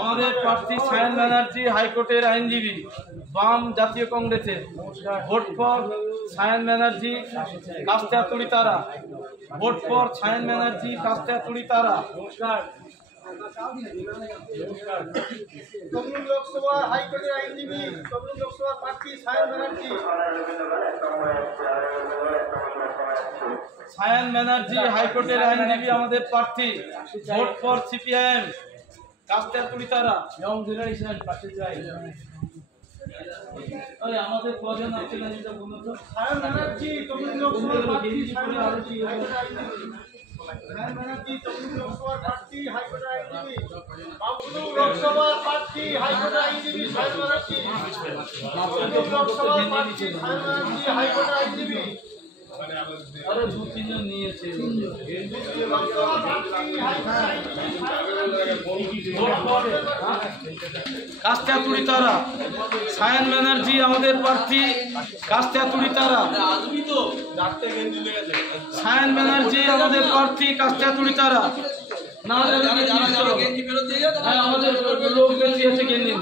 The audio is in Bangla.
আমাদের প্রার্থী সায়ন ব্যানার্জি হাইকোর্টের আইনজীবী, বাম জাতীয় কংগ্রেসের। ভোট ফর সায়ন ব্যানার্জি, কাস্তেয়াতুড়ি তারা। ভোট ফর সায়ন ব্যানার্জি, কাস্তেয়াতুড়ি তারা। তমলুক লোকসভা হাইকোর্টের আইনজীবী, তমলুক লোকসভা প্রার্থী সায়ন ব্যানার্জি। সায়ন ব্যানার্জি হাইকোর্টের আইনজীবী আমাদের প্রার্থী। ভোট ফর সিপিআইএম, কাস্তেয়াতুড়ি তারা। আমাদের কজন আছে না যেটা বলুন তো? সায়ন ব্যানার্জি তমলুক লোকসভা প্রার্থী, সায়ন ব্যানার্জি হাইকোর্টের আইনজীবী। সায়ন ব্যানার্জি তমলুক লোকসভা প্রার্থী, হাইকোর্টের আইনজীবী। তমলুক লোকসভা প্রার্থী, হাইকোর্টের আইনজীবী সায়ন ব্যানার্জি। তমলুক লোকসভা প্রার্থী সায়ন ব্যানার্জি, হাইকোর্টের আইনজীবী। আরে দু তিনজন নিয়েছে। কাস্তেয়াতুড়ি তারা, সায়ন ব্যানার্জি আমাদের প্রার্থী, কাস্তেয়াতুড়ি তারা। সায়ন ব্যানার্জি আমাদের প্রার্থী, কাস্তেয়াতুড়ি তারা। না আমাদের লোক বেশি আছে গেঞ্জি।